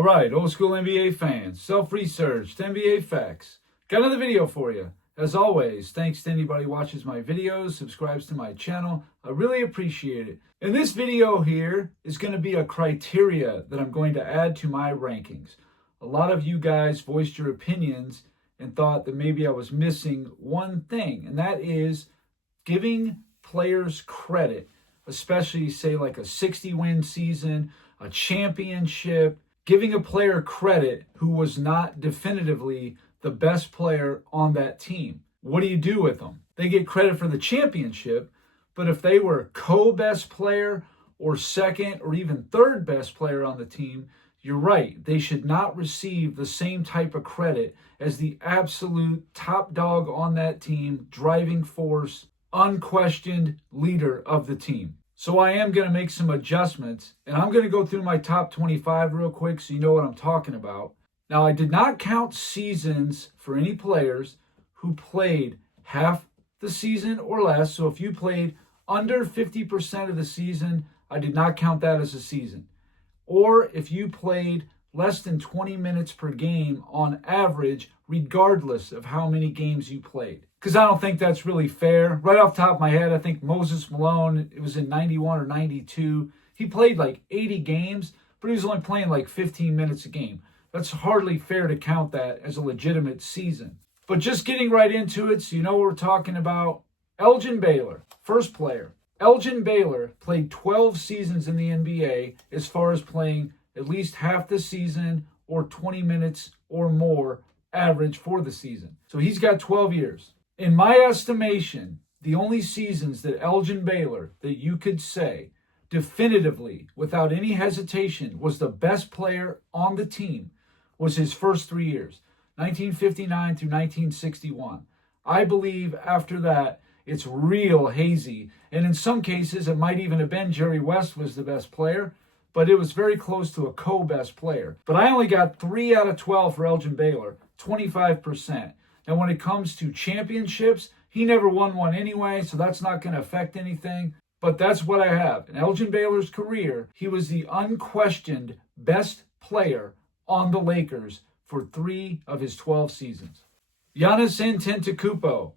All right, old school NBA fans, self-researched NBA facts. Got another video for you. As always, thanks to anybody who watches my videos, subscribes to my channel. I really appreciate it. And this video here is going to be a criteria that I'm going to add to my rankings. A lot of you guys voiced your opinions and thought that maybe I was missing one thing, and that is giving players credit, especially say like a 60-win season, a championship, giving a player credit who was not definitively the best player on that team. What do you do with them? They get credit for the championship, but if they were co-best player or second or even third best player on the team, you're right. They should not receive the same type of credit as the absolute top dog on that team, driving force, unquestioned leader of the team. So I am going to make some adjustments, and I'm going to go through my top 25 real quick so you know what I'm talking about. Now, I did not count seasons for any players who played half the season or less. So if you played under 50% of the season, I did not count that as a season. Or if you played less than 20 minutes per game on average, regardless of how many games you played. Because I don't think that's really fair. Right off the top of my head, I think Moses Malone, it was in 91 or 92. He played like 80 games, but he was only playing like 15 minutes a game. That's hardly fair to count that as a legitimate season. But just getting right into it, so you know what we're talking about. Elgin Baylor, first player. Elgin Baylor played 12 seasons in the NBA as far as playing at least half the season or 20 minutes or more average for the season. So he's got 12 years. In my estimation, the only seasons that Elgin Baylor, that you could say definitively, without any hesitation, was the best player on the team was his first 3 years, 1959 through 1961. I believe after that, it's real hazy. And in some cases, it might even have been Jerry West was the best player, but it was very close to a co-best player. But I only got 3 out of 12 for Elgin Baylor, 25%. And when it comes to championships, he never won one anyway, so that's not going to affect anything. But that's what I have. In Elgin Baylor's career, he was the unquestioned best player on the Lakers for 3 of his 12 seasons. Giannis Antetokounmpo,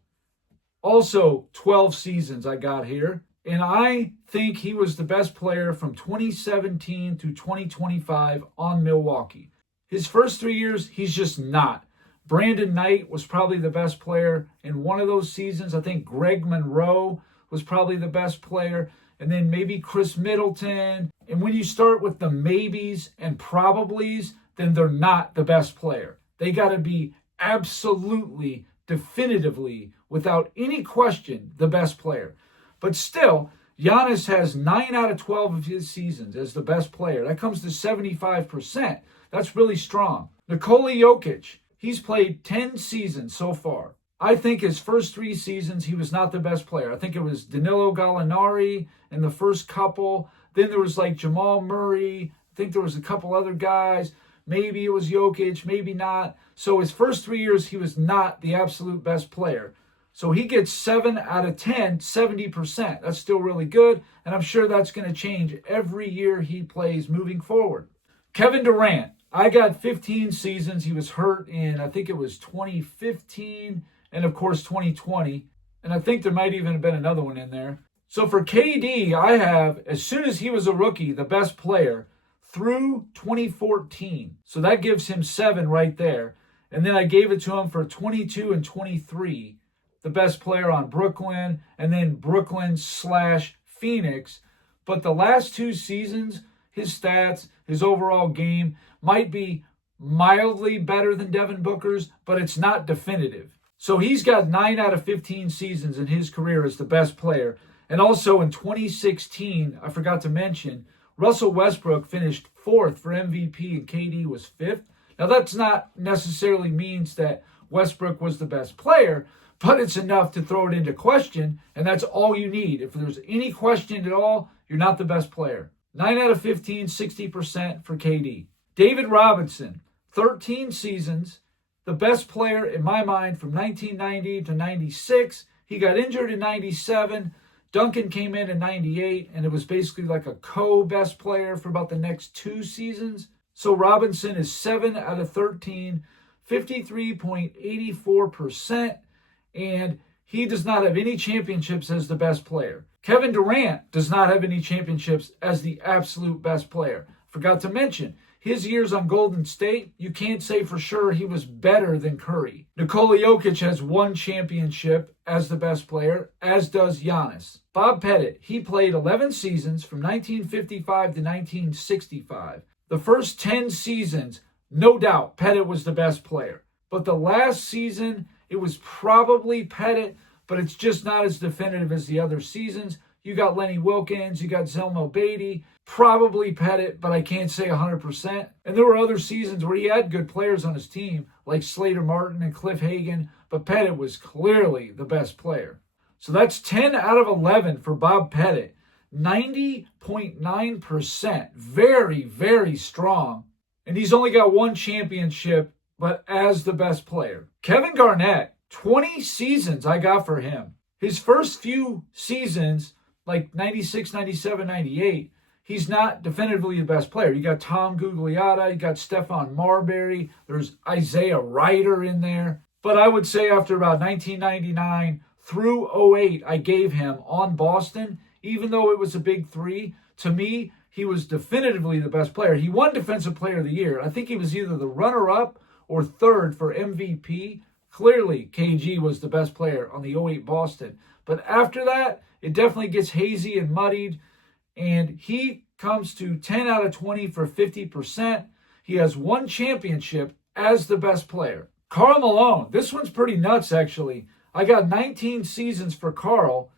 also 12 seasons I got here. And I think he was the best player from 2017 through 2025 on Milwaukee. His first 3 years, he's just not. Brandon Knight was probably the best player in one of those seasons. I think Greg Monroe was probably the best player. And then maybe Chris Middleton. And when you start with the maybes and probablys, then they're not the best player. They got to be absolutely, definitively, without any question, the best player. But still, Giannis has 9 out of 12 of his seasons as the best player. That comes to 75%. That's really strong. Nikola Jokic, he's played 10 seasons so far. I think his first 3 seasons, he was not the best player. I think it was Danilo Gallinari in the first couple. Then there was like Jamal Murray. I think there was a couple other guys. Maybe it was Jokic, maybe not. So his first 3 years, he was not the absolute best player. So he gets 7 out of 10, 70%. That's still really good. And I'm sure that's going to change every year he plays moving forward. Kevin Durant, I got 15 seasons. He was hurt in, I think it was 2015 and, of course, 2020. And I think there might even have been another one in there. So for KD, I have, as soon as he was a rookie, the best player through 2014. So that gives him 7 right there. And then I gave it to him for 22 and 23, the best player on Brooklyn, and then Brooklyn/Phoenix. But the last 2 seasons, his stats, his overall game might be mildly better than Devin Booker's, but it's not definitive. So he's got 9 out of 15 seasons in his career as the best player. And also in 2016, I forgot to mention, Russell Westbrook finished 4th for MVP and KD was 5th. Now that's not necessarily means that Westbrook was the best player, but it's enough to throw it into question, and that's all you need. If there's any question at all, you're not the best player. 9 out of 15, 60% for KD. David Robinson, 13 seasons, the best player in my mind from 1990 to 96. He got injured in 97. Duncan came in 98, and it was basically like a co-best player for about the next 2 seasons. So Robinson is 7 out of 13, 53.84%, and he does not have any championships as the best player. Kevin Durant does not have any championships as the absolute best player. Forgot to mention, his years on Golden State, you can't say for sure he was better than Curry. Nikola Jokic has one championship as the best player, as does Giannis. Bob Pettit, he played 11 seasons from 1955 to 1965. The first 10 seasons, no doubt, Pettit was the best player. But the last season, it was probably Pettit, but it's just not as definitive as the other seasons. You got Lenny Wilkins, you got Zelmo Beatty, probably Pettit, but I can't say 100%. And there were other seasons where he had good players on his team, like Slater Martin and Cliff Hagan, but Pettit was clearly the best player. So that's 10 out of 11 for Bob Pettit. 90.9%. Very, very strong. And he's only got one championship, but as the best player. Kevin Garnett, 20 seasons I got for him. His first few seasons, like 96, 97, 98, he's not definitively the best player. You got Tom Gugliotta, you got Stephon Marbury, there's Isaiah Ryder in there. But I would say after about 1999 through 08, I gave him on Boston, even though it was a big three. To me, he was definitively the best player. He won Defensive Player of the Year. I think he was either the runner-up or third for MVP. Clearly, KG was the best player on the 08 Boston. But after that, it definitely gets hazy and muddied. And he comes to 10 out of 20 for 50%. He has one championship as the best player. Karl Malone, this one's pretty nuts, actually. I got 19 seasons for Karl.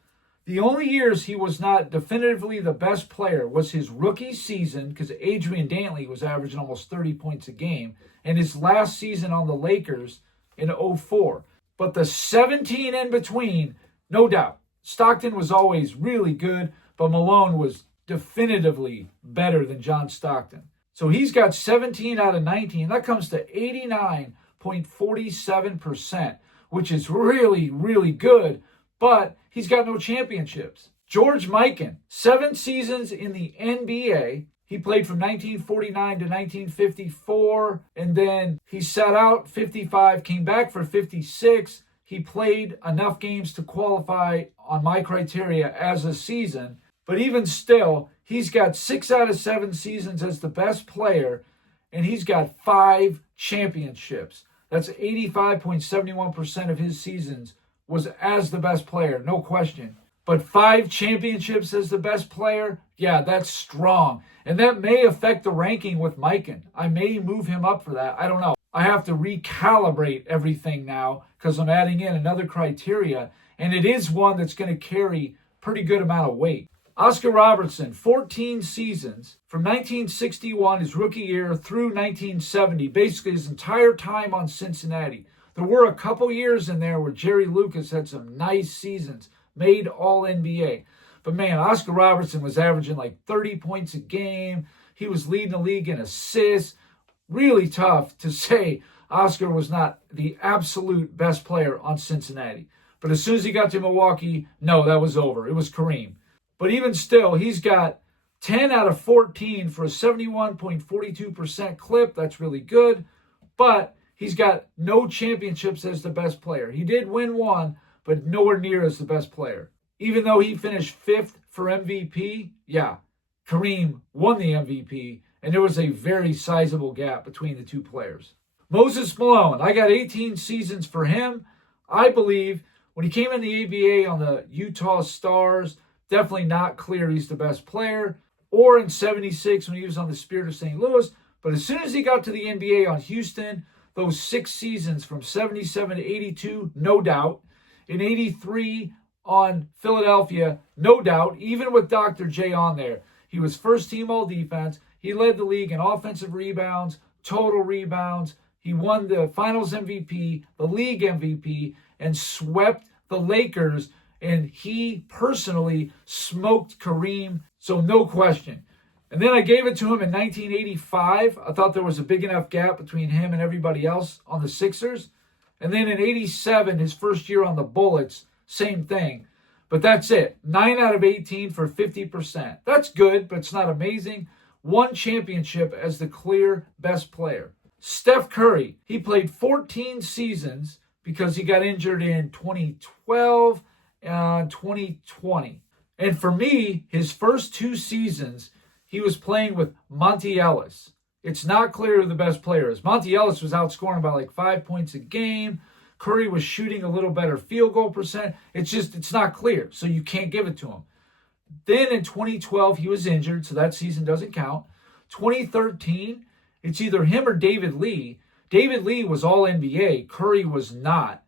The only years he was not definitively the best player was his rookie season, because Adrian Dantley was averaging almost 30 points a game, and his last season on the Lakers in 04. But the 17 in between, no doubt. Stockton was always really good, but Malone was definitively better than John Stockton. So he's got 17 out of 19. That comes to 89.47%, which is really, really good, but he's got no championships. George Mikan, 7 seasons in the NBA. He played from 1949 to 1954, and then he sat out 55, came back for 56. He played enough games to qualify on my criteria as a season. But even still, he's got 6 out of 7 seasons as the best player, and he's got 5 championships. That's 85.71% of his seasons was as the best player, no question. But 5 championships as the best player, yeah, that's strong. And that may affect the ranking with Mikan. I may move him up for that. I don't know. I have to recalibrate everything now because I'm adding in another criteria, and it is one that's going to carry pretty good amount of weight. Oscar Robertson, 14 seasons from 1961, his rookie year, through 1970, basically his entire time on Cincinnati. There were a couple years in there where Jerry Lucas had some nice seasons, made All-NBA. But man, Oscar Robertson was averaging like 30 points a game. He was leading the league in assists. Really tough to say Oscar was not the absolute best player on Cincinnati. But as soon as he got to Milwaukee, no, that was over. It was Kareem. But even still, he's got 10 out of 14 for a 71.42% clip. That's really good. But he's got no championships as the best player. He did win one, but nowhere near as the best player. Even though he finished 5th for MVP, yeah, Kareem won the MVP, and there was a very sizable gap between the two players. Moses Malone, I got 18 seasons for him. I believe when he came in the ABA on the Utah Stars, definitely not clear he's the best player, or in 76 when he was on the Spirit of St. Louis. But as soon as he got to the NBA on Houston, those 6 seasons from 77 to 82, no doubt. In 83 on Philadelphia, no doubt, even with Dr. J on there. He was first team all defense. He led the league in offensive rebounds, total rebounds. He won the finals MVP, the league MVP, and swept the Lakers. And he personally smoked Kareem, so no question. And then I gave it to him in 1985. I thought there was a big enough gap between him and everybody else on the Sixers. And then in 87, his first year on the Bullets, same thing. But that's it. 9 out of 18 for 50%. That's good, but it's not amazing. one championship as the clear best player. Steph Curry, he played 14 seasons because he got injured in 2012 and 2020. And for me, his first 2 seasons, he was playing with Monty Ellis. It's not clear who the best player is. Monty Ellis was outscoring by like 5 points a game. Curry was shooting a little better field goal percent. It's not clear, so you can't give it to him. Then in 2012, he was injured, so that season doesn't count. 2013, it's either him or David Lee. David Lee was all NBA. Curry was not.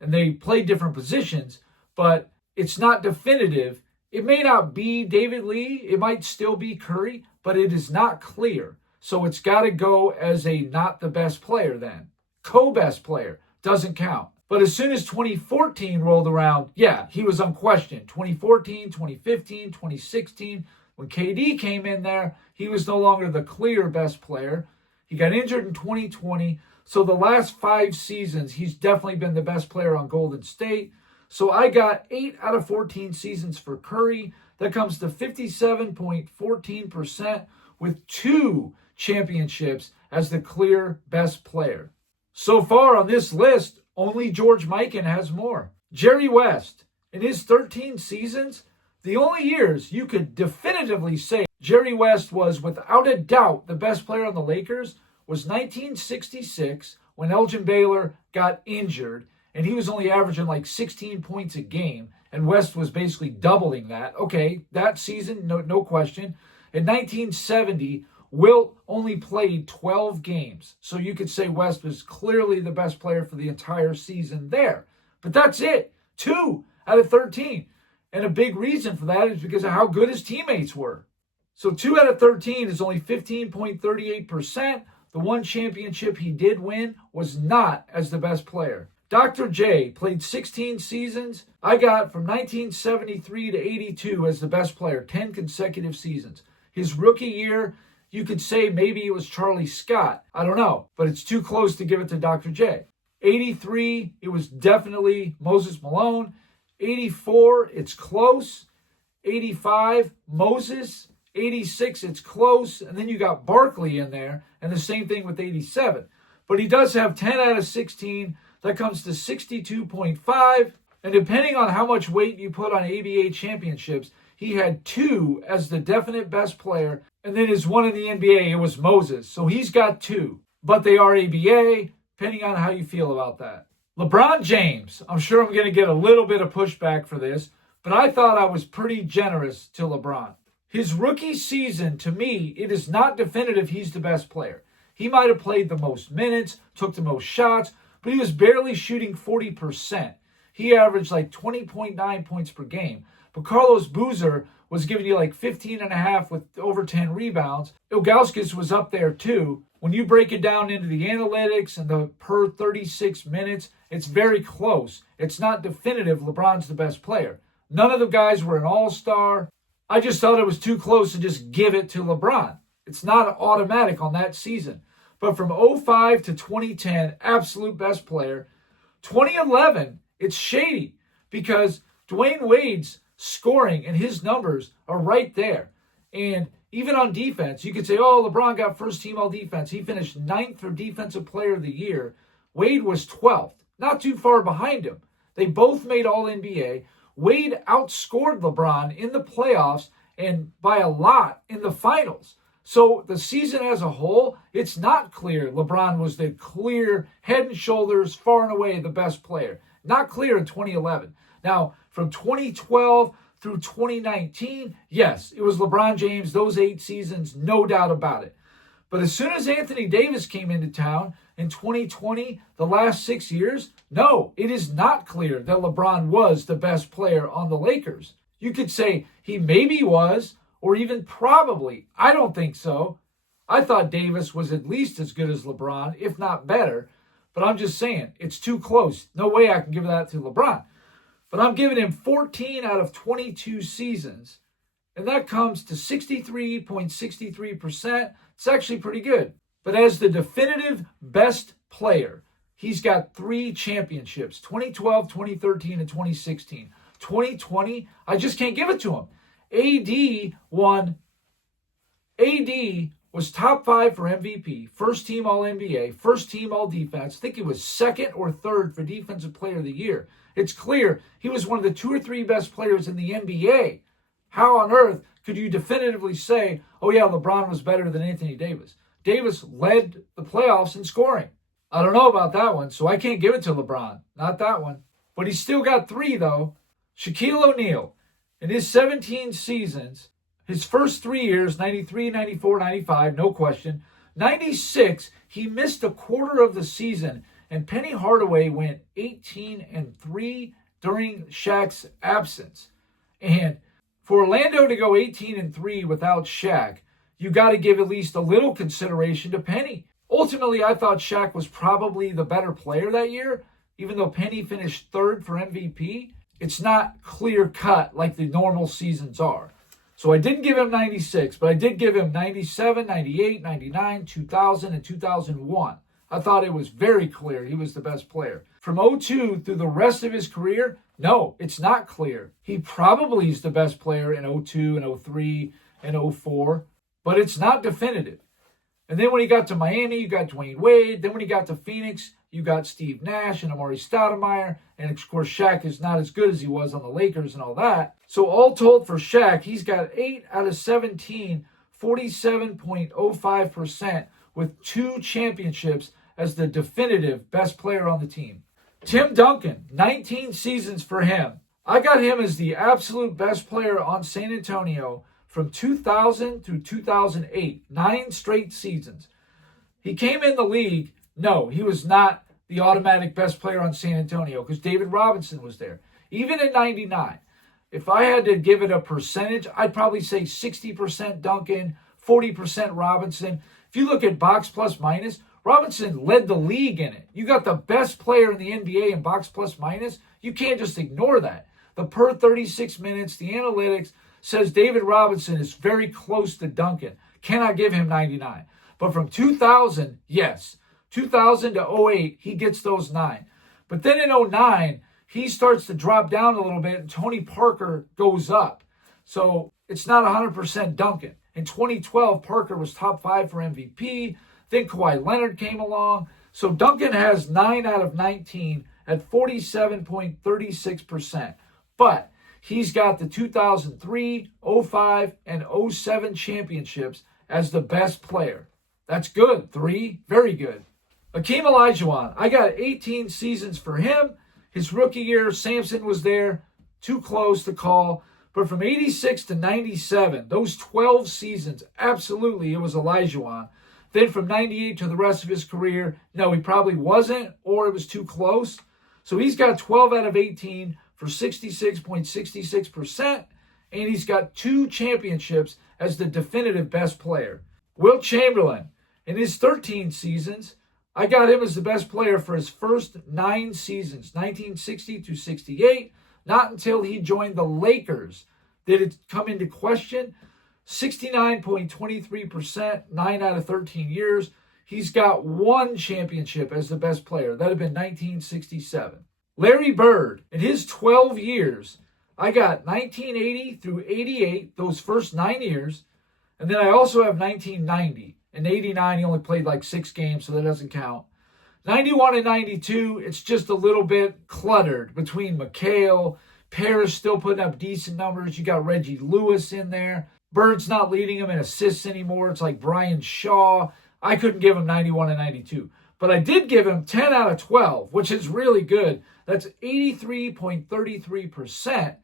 And they played different positions, but it's not definitive. It may not be David Lee. It might still be Curry, but it is not clear. So it's got to go as a not the best player then. Co-best player doesn't count. But as soon as 2014 rolled around, yeah, he was unquestioned. 2014, 2015, 2016, when KD came in there, he was no longer the clear best player. He got injured in 2020. So the last 5 seasons, he's definitely been the best player on Golden State. So I got 8 out of 14 seasons for Curry. That comes to 57.14% with 2 championships as the clear best player. So far on this list, only George Mikan has more. Jerry West, in his 13 seasons, the only years you could definitively say Jerry West was without a doubt the best player on the Lakers was 1966 when Elgin Baylor got injured and he was only averaging like 16 points a game and West was basically doubling that. Okay, that season, no question. In 1970, Wilt only played 12 games. So you could say West was clearly the best player for the entire season there. But that's it. 2 out of 13. And a big reason for that is because of how good his teammates were. So 2 out of 13 is only 15.38%. The one championship he did win was not as the best player. Dr. J played 16 seasons. I got from 1973 to 82 as the best player, 10 consecutive seasons. His rookie year, you could say maybe it was Charlie Scott. I don't know, but it's too close to give it to Dr. J. 83, it was definitely Moses Malone. 84, it's close. 85, Moses. 86, it's close. And then you got Barkley in there, and the same thing with 87. But he does have 10 out of 16. That comes to 62.5. And depending on how much weight you put on ABA championships, he had 2 as the definite best player. And then his 1 in the NBA, it was Moses. So he's got 2. But they are ABA, depending on how you feel about that. LeBron James. I'm sure I'm going to get a little bit of pushback for this, but I thought I was pretty generous to LeBron. His rookie season, to me, it is not definitive he's the best player. He might have played the most minutes, took the most shots, but he was barely shooting 40%. He averaged like 20.9 points per game. But Carlos Boozer was giving you like 15.5 with over 10 rebounds. Ilgauskas was up there too. When you break it down into the analytics and the per 36 minutes, it's very close. It's not definitive LeBron's the best player. None of the guys were an all-star. I just thought it was too close to just give it to LeBron. It's not automatic on that season. But from 05 to 2010, absolute best player. 2011, it's shady because Dwayne Wade's scoring and his numbers are right there. And even on defense, you could say, oh, LeBron got first team all defense. He finished 9th for defensive player of the year. Wade was 12th, not too far behind him. They both made all NBA. Wade outscored LeBron in the playoffs and by a lot in the finals. So the season as a whole, it's not clear LeBron was the clear head and shoulders, far and away the best player. Not clear in 2011. Now, from 2012 through 2019, yes, it was LeBron James, those 8 seasons, no doubt about it. But as soon as Anthony Davis came into town in 2020, the last 6 years, no, it is not clear that LeBron was the best player on the Lakers. You could say he maybe was, or even probably. I don't think so. I thought Davis was at least as good as LeBron, if not better. But I'm just saying, it's too close. No way I can give that to LeBron. But I'm giving him 14 out of 22 seasons. And that comes to 63.63%. It's actually pretty good. But as the definitive best player, he's got 3 championships, 2012, 2013, and 2016. 2020, I just can't give it to him. AD won AD was top 5 for MVP, first team All-NBA, first team All-Defense. I think he was second or third for Defensive Player of the Year. It's clear he was one of the 2 or 3 best players in the NBA. How on earth could you definitively say, oh yeah, LeBron was better than Anthony Davis? Davis led the playoffs in scoring. I don't know about that one, so I can't give it to LeBron. Not that one. But he still got 3, though. Shaquille O'Neal, in his 17 seasons, his first 3 years, 93, 94, 95, no question. 96, he missed a quarter of the season, and Penny Hardaway went 18-3 during Shaq's absence. And for Orlando to go 18-3 without Shaq, you got to give at least a little consideration to Penny. Ultimately, I thought Shaq was probably the better player that year, even though Penny finished 3rd for MVP. It's not clear-cut like the normal seasons are. So I didn't give him 96, but I did give him 97, 98, 99, 2000, and 2001. I thought it was very clear he was the best player. From 02 through the rest of his career, no, it's not clear. He probably is the best player in 02 and 03 and 04, but it's not definitive. And then when he got to Miami, you got Dwayne Wade. Then when he got to Phoenix, you got Steve Nash and Amari Stoudemire. And of course, Shaq is not as good as he was on the Lakers and all that. So all told for Shaq, he's got 8 out of 17, 47.05% with 2 championships as the definitive best player on the team. Tim Duncan, 19 seasons for him. I got him as the absolute best player on San Antonio from 2000 through 2008, 9 straight seasons. He came in the league. No, he was not the automatic best player on San Antonio because David Robinson was there. Even in 99, if I had to give it a percentage, I'd probably say 60% Duncan, 40% Robinson. If you look at box plus minus, Robinson led the league in it. You got the best player in the NBA in box plus minus. You can't just ignore that. The per 36 minutes, the analytics says David Robinson is very close to Duncan. Cannot give him 99. But from 2000, yes. 2000 to 08, he gets those 9. But then in 09, he starts to drop down a little bit and Tony Parker goes up. So it's not 100% Duncan. In 2012, Parker was top 5 for MVP. Then Kawhi Leonard came along. So Duncan has 9 out of 19 at 47.36%. But he's got the 2003, 05, and 07 championships as the best player. That's good. 3, very good. Akeem Olajuwon, I got 18 seasons for him. His rookie year, Sampson was there. Too close to call. But from 86 to 97, those 12 seasons, absolutely, it was Olajuwon. Then from 98 to the rest of his career, no, he probably wasn't, or it was too close. So he's got 12 out of 18 for 66.66%, and he's got 2 championships as the definitive best player. Wilt Chamberlain, in his 13 seasons, I got him as the best player for his first 9 seasons, 1960 to 68. Not until he joined the Lakers did it come into question. 69.23%, 9 out of 13 years. He's got 1 championship as the best player. That would have been 1967. Larry Bird, in his 12 years, I got 1980 through 88, those first 9 years. And then I also have 1990. In 89, he only played like 6 games, so that doesn't count. 91 and 92, it's just a little bit cluttered between McHale, Parrish still putting up decent numbers. You got Reggie Lewis in there. Bird's not leading him in assists anymore. It's like Brian Shaw. I couldn't give him 91 and 92. But I did give him 10 out of 12, which is really good. That's 83.33%.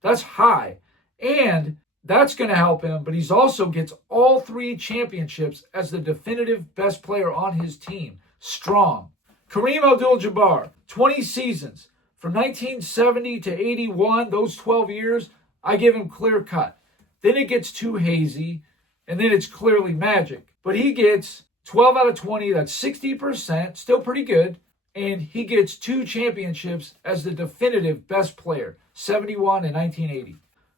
That's high. And that's going to help him, but he's also gets all 3 championships as the definitive best player on his team. Strong. Kareem Abdul-Jabbar, 20 seasons. From 1970 to 81, those 12 years, I give him clear cut. Then it gets too hazy, and then it's clearly Magic. But he gets 12 out of 20, that's 60%, still pretty good. And he gets 2 championships as the definitive best player, 71 and 1980.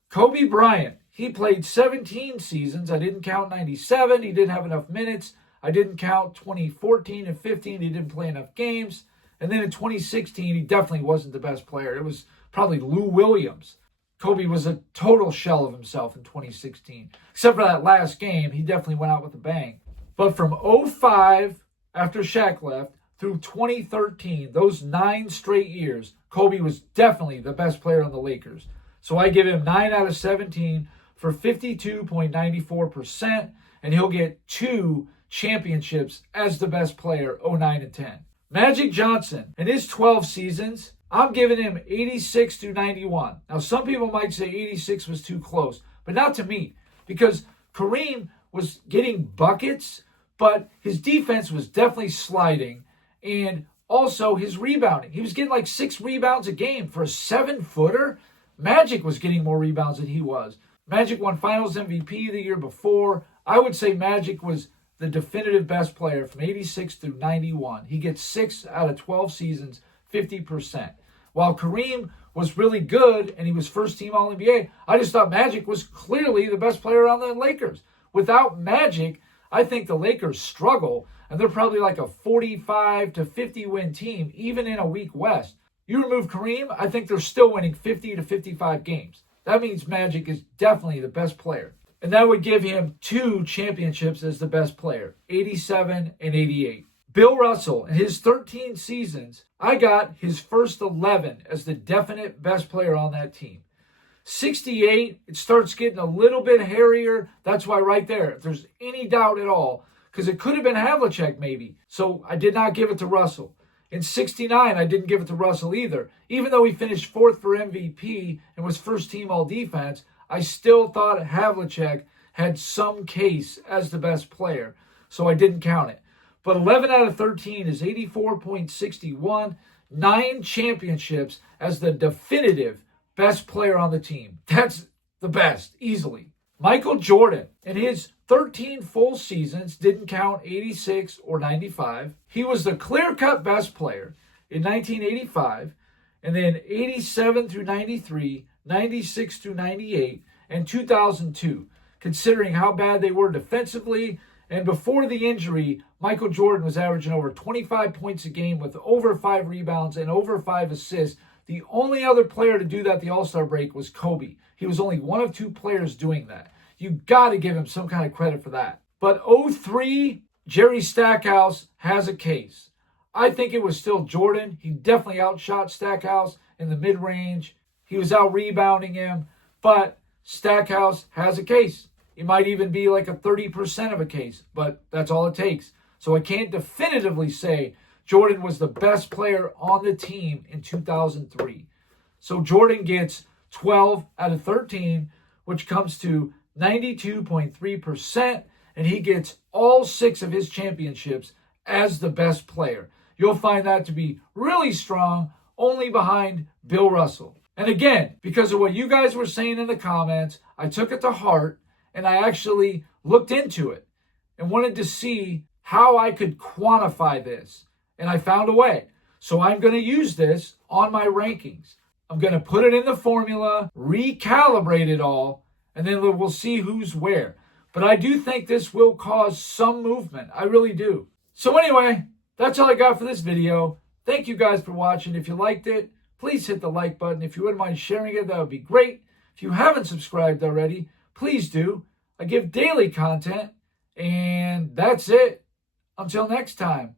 Kobe Bryant, he played 17 seasons. I didn't count 97. He didn't have enough minutes. I didn't count 2014 and 15. He didn't play enough games. And then in 2016, he definitely wasn't the best player. It was probably Lou Williams. Kobe was a total shell of himself in 2016. Except for that last game, he definitely went out with a bang. But from 05, after Shaq left, through 2013, those 9 straight years, Kobe was definitely the best player on the Lakers. So I give him 9 out of 17 for 52.94%, and he'll get 2 championships as the best player, 09 and 10. Magic Johnson, in his 12 seasons, I'm giving him 86 through 91. Now, some people might say 86 was too close, but not to me, because Kareem was getting buckets, but his defense was definitely sliding, and also his rebounding. He was getting like 6 rebounds a game for a 7-footer. Magic was getting more rebounds than he was. Magic won Finals MVP the year before. I would say Magic was the definitive best player from 86 through 91. He gets 6 out of 12 seasons, 50%. While Kareem was really good and he was first team All-NBA, I just thought Magic was clearly the best player on the Lakers. Without Magic, I think the Lakers struggle, and they're probably like a 45 to 50 win team, even in a weak West. You remove Kareem, I think they're still winning 50 to 55 games. That means Magic is definitely the best player. And that would give him 2 championships as the best player, 87 and 88. Bill Russell, in his 13 seasons, I got his first 11 as the definite best player on that team. 68, it starts getting a little bit hairier. That's why right there, if there's any doubt at all, because it could have been Havlicek maybe. So I did not give it to Russell. In 69, I didn't give it to Russell either. Even though he finished 4th for MVP and was first team all defense, I still thought Havlicek had some case as the best player. So I didn't count it. But 11 out of 13 is 84.61, 9 championships as the definitive best player on the team. That's the best, easily. Michael Jordan, in his 13 full seasons, didn't count 86 or 95. He was the clear-cut best player in 1985, and then 87 through 93, 96 through 98, and 2002, considering how bad they were defensively. And before the injury, Michael Jordan was averaging over 25 points a game with over 5 rebounds and over 5 assists. The only other player to do that the All-Star break was Kobe. He was only one of 2 players doing that. You got to give him some kind of credit for that. But 03, Jerry Stackhouse has a case. I think it was still Jordan. He definitely outshot Stackhouse in the mid-range. He was out-rebounding him. But Stackhouse has a case. It might even be like a 30% of a case, but that's all it takes. So I can't definitively say Jordan was the best player on the team in 2003. So Jordan gets 12 out of 13, which comes to 92.3%, and he gets all 6 of his championships as the best player. You'll find that to be really strong, only behind Bill Russell. And again, because of what you guys were saying in the comments, I took it to heart, and I actually looked into it and wanted to see how I could quantify this. And I found a way. So I'm going to use this on my rankings. I'm going to put it in the formula, recalibrate it all, and then we'll see who's where. But I do think this will cause some movement. I really do. So anyway, that's all I got for this video. Thank you guys for watching. If you liked it, please hit the like button. If you wouldn't mind sharing it, that would be great. If you haven't subscribed already, please do. I give daily content, and that's it. Until next time.